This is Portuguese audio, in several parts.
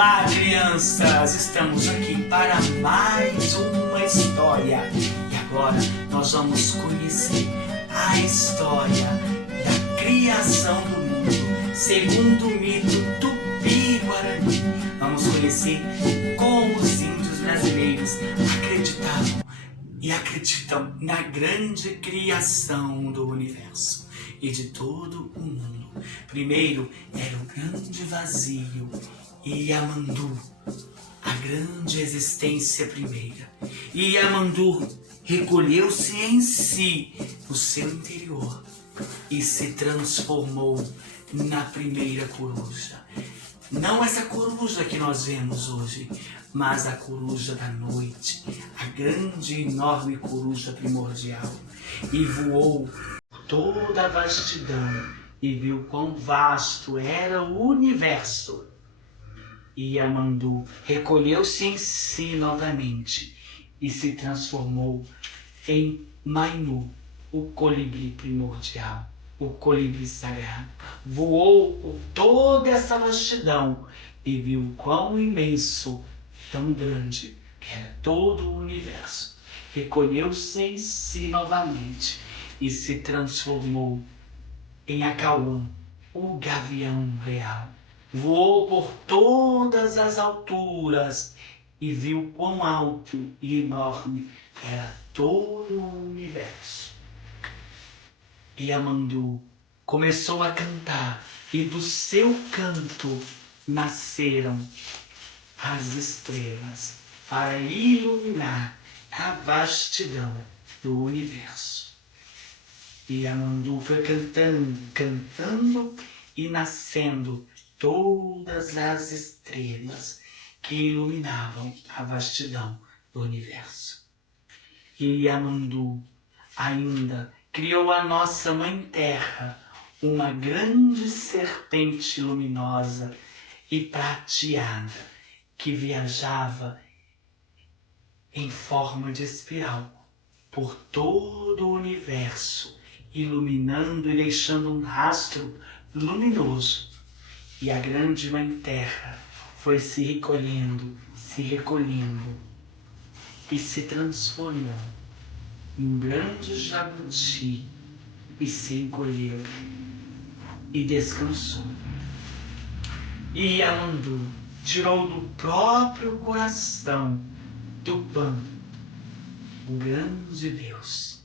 Olá, crianças! Estamos aqui para mais uma história. E agora nós vamos conhecer a história da criação do mundo segundo o mito Tupi-Guarani. Vamos conhecer como os índios brasileiros acreditavam e acreditam na grande criação do universo e de todo o mundo. Primeiro era o grande vazio, Yamandu, a grande existência primeira. E Yamandu recolheu-se em si, no seu interior, e se transformou na primeira coruja. Não essa coruja que nós vemos hoje, mas a coruja da noite, a grande e enorme coruja primordial. E voou por toda a vastidão e viu quão vasto era o universo. E Yamandu recolheu-se em si novamente e se transformou em Mainu, o colibri primordial, o colibri sagrado. Voou por toda essa vastidão e viu quão imenso, tão grande, era todo o universo. Recolheu-se em si novamente e se transformou em Acauã, o gavião real. Voou por todas as alturas e viu quão alto e enorme era todo o universo. Yamandu começou a cantar e do seu canto nasceram as estrelas para iluminar a vastidão do universo. Yamandu foi cantando e nascendo todas as estrelas que iluminavam a vastidão do universo. E Yamandu ainda criou a nossa Mãe Terra, uma grande serpente luminosa e prateada que viajava em forma de espiral por todo o universo, iluminando e deixando um rastro luminoso. E a grande Mãe Terra foi se recolhendo e se transformou em um grande jabuti e se encolheu e descansou. E Yamandu tirou do próprio coração Tupã, o grande Deus.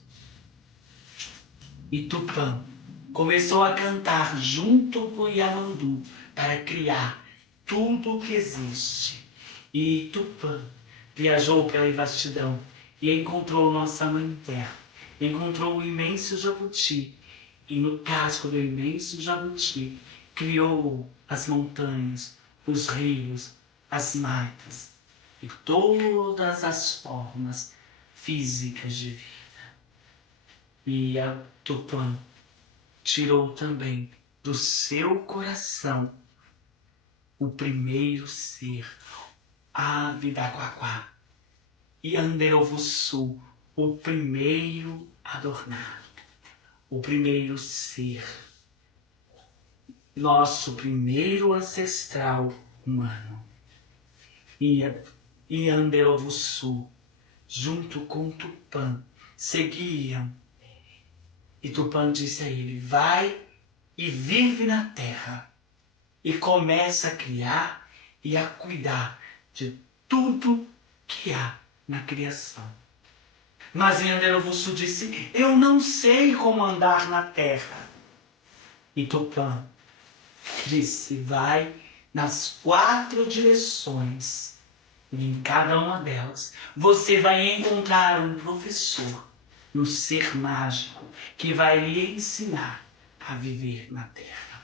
E Tupã começou a cantar junto com Yamandu para criar tudo o que existe. E Tupã viajou pela vastidão e encontrou nossa Mãe Terra. Encontrou o imenso jabuti e no casco do imenso jabuti criou as montanhas, os rios, as matas e todas as formas físicas de vida. E a Tupã tirou também do seu coração o primeiro ser, a Vidaquaquá, e Anderovussu, o primeiro adornado, o primeiro ser, nosso primeiro ancestral humano. E Anderovussu, junto com Tupã, seguiam. E Tupã disse a ele: vai e vive na terra e começa a criar e a cuidar de tudo que há na criação. Mas Anderovussu disse: eu não sei como andar na terra. E Tupã disse: vai nas 4 direções e em cada uma delas você vai encontrar um professor, um ser mágico que vai lhe ensinar a viver na terra.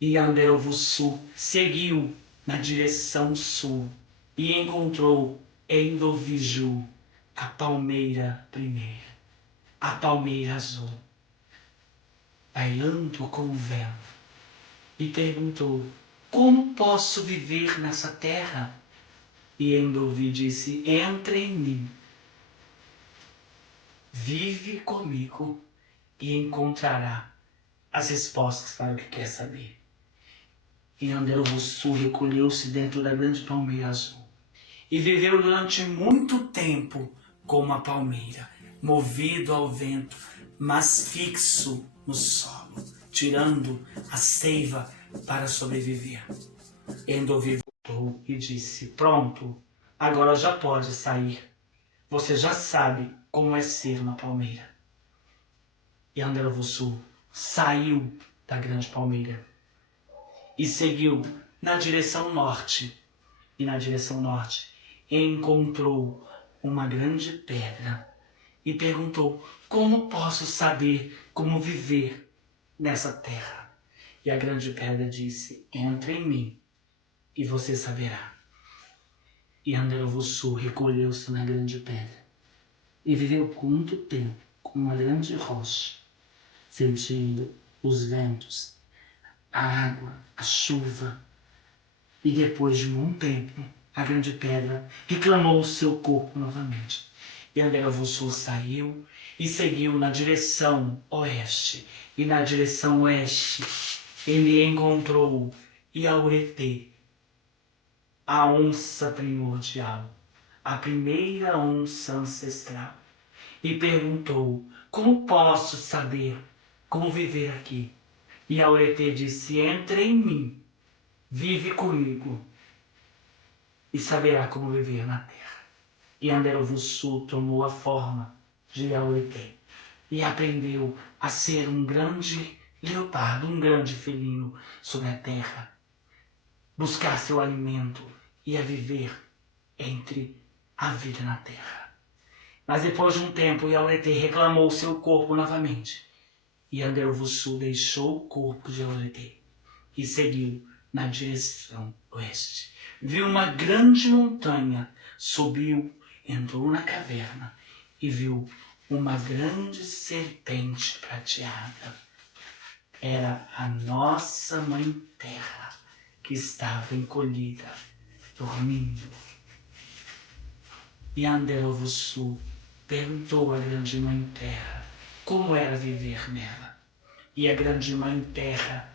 E Anderovussu seguiu na direção sul e encontrou em Doviju a palmeira primeira, a palmeira azul, bailando com o vento, e perguntou: como posso viver nessa terra? E Endovi disse: entra em mim, vive comigo e encontrará as respostas para o que quer saber. E Anderovuçu recolheu-se dentro da grande palmeira azul. E viveu durante muito tempo como uma palmeira, movido ao vento, mas fixo no solo, tirando a seiva para sobreviver. Endovi voltou e disse: pronto, agora já pode sair. Você já sabe como é ser uma palmeira. E Anderovuçu saiu da grande palmeira e seguiu na direção norte. E na direção norte encontrou uma grande pedra e perguntou: como posso saber como viver nessa terra? E a grande pedra disse: entre em mim e você saberá. E Anderovuçu recolheu-se na grande pedra e viveu por muito tempo com uma grande rocha, sentindo os ventos, a água, a chuva. E depois de um tempo, a grande pedra reclamou o seu corpo novamente. E Anderovuçu saiu e seguiu na direção oeste. E na direção oeste, ele encontrou Iauretê, a onça primordial, a primeira onça ancestral. E perguntou: como posso saber como viver aqui? E Iauretê disse: entre em mim. Vive comigo e saberá como viver na terra. E Anderovuçu tomou a forma de Iauretê e aprendeu a ser um grande leopardo, um grande felino sobre a terra, buscar seu alimento e a viver entre a vida na terra. Mas depois de um tempo, Iauretê reclamou seu corpo novamente. E Anderovuçu deixou o corpo de Iauretê e seguiu na direção oeste. Viu uma grande montanha, subiu, entrou na caverna e viu uma grande serpente prateada. Era a nossa Mãe Terra, que estava encolhida, dormindo. E Anderovuçu perguntou à grande Mãe Terra como era viver nela. E a grande Mãe Terra,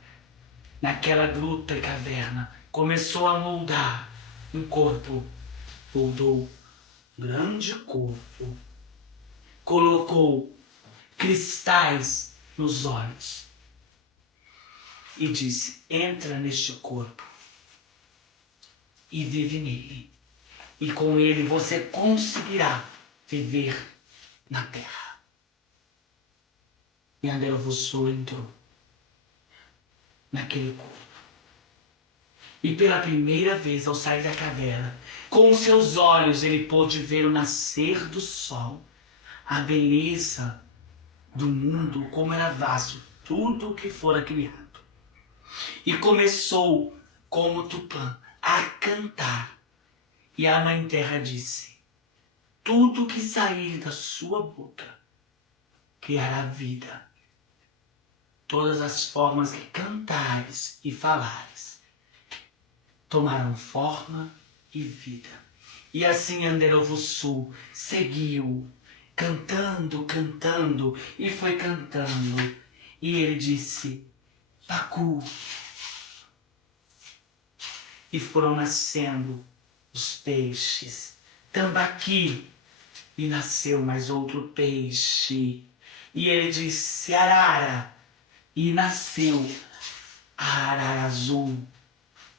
naquela gruta e caverna, começou a moldar um corpo. Moldou um grande corpo. Colocou cristais nos olhos. E disse: entra neste corpo e vive nele. E com ele você conseguirá viver na terra. E Anderovuçu entrou naquele corpo. E pela primeira vez, ao sair da caverna, com seus olhos ele pôde ver o nascer do sol, a beleza do mundo, como era vasto tudo o que fora criado. E começou, como Tupã, a cantar. E a Mãe Terra disse: tudo que sair da sua boca criará vida. Todas as formas que cantares e falares tomaram forma e vida. E assim Anderovuçu seguiu, cantando, cantando, e foi cantando. E ele disse: Pacu. E foram nascendo os peixes. Tambaqui. E nasceu mais outro peixe. E ele disse: Arara. E nasceu a arara azul.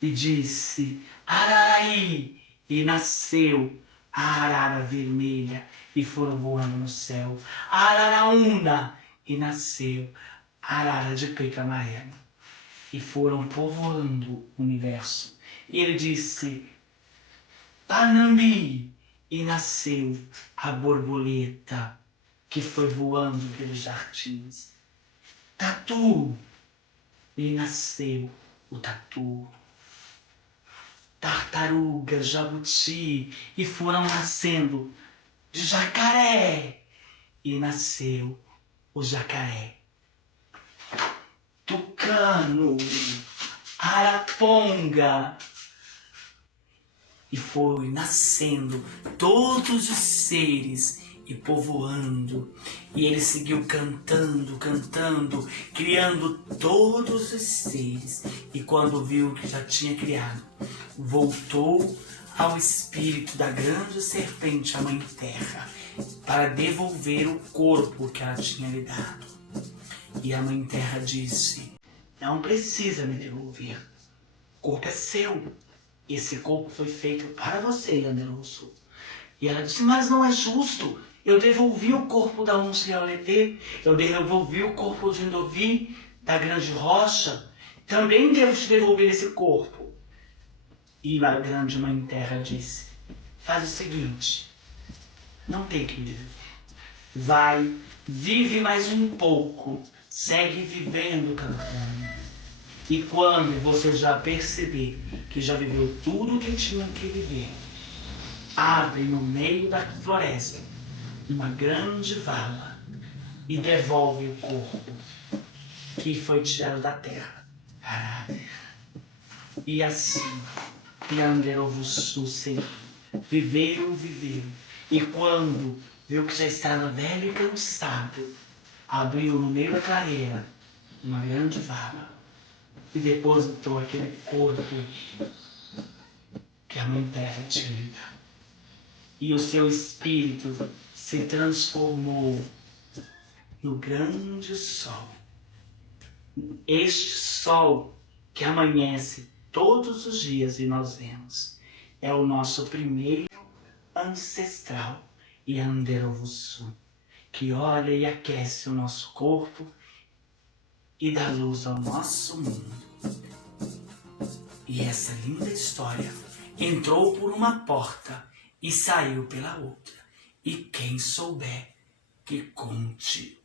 E disse: Araraí. E nasceu a arara vermelha. E foram voando no céu. Araraúna. E nasceu a arara de peito amarelo. E foram povoando o universo. E ele disse: Panambi. E nasceu a borboleta que foi voando pelos jardins. Tatu. E nasceu o tatu. Tartaruga, jabuti, e foram nascendo de jacaré. E nasceu o jacaré. Tucano, araponga. E foi nascendo todos os seres e povoando. E ele seguiu cantando, cantando, criando todos os seres. E quando viu que já tinha criado, voltou ao espírito da grande serpente, a Mãe Terra, para devolver o corpo que ela tinha lhe dado. E a Mãe Terra disse: não precisa me devolver. O corpo é seu. Esse corpo foi feito para você, Yanderuso. E ela disse: mas não é justo. Eu devolvi o corpo da Onzialetê, eu devolvi o corpo de Indovi, da grande rocha. Também devo te devolver esse corpo. E a grande Mãe Terra disse: faz o seguinte, não tem que viver. Vai, vive mais um pouco, segue vivendo, cantando. E quando você já perceber que já viveu tudo que tinha que viver, abre no meio da floresta uma grande vala e devolve o corpo que foi tirado da terra. E assim, Yanderovusu viveu. E quando viu que já estava velho e cansado, abriu no meio da clareira uma grande vala e depositou aquele corpo que a Mãe Terra tinha. E o seu espírito se transformou no grande sol. Este sol que amanhece todos os dias e nós vemos é o nosso primeiro ancestral, Yanderovusu, que olha e aquece o nosso corpo e dá luz ao nosso mundo. E essa linda história entrou por uma porta e saiu pela outra. E quem souber, que conte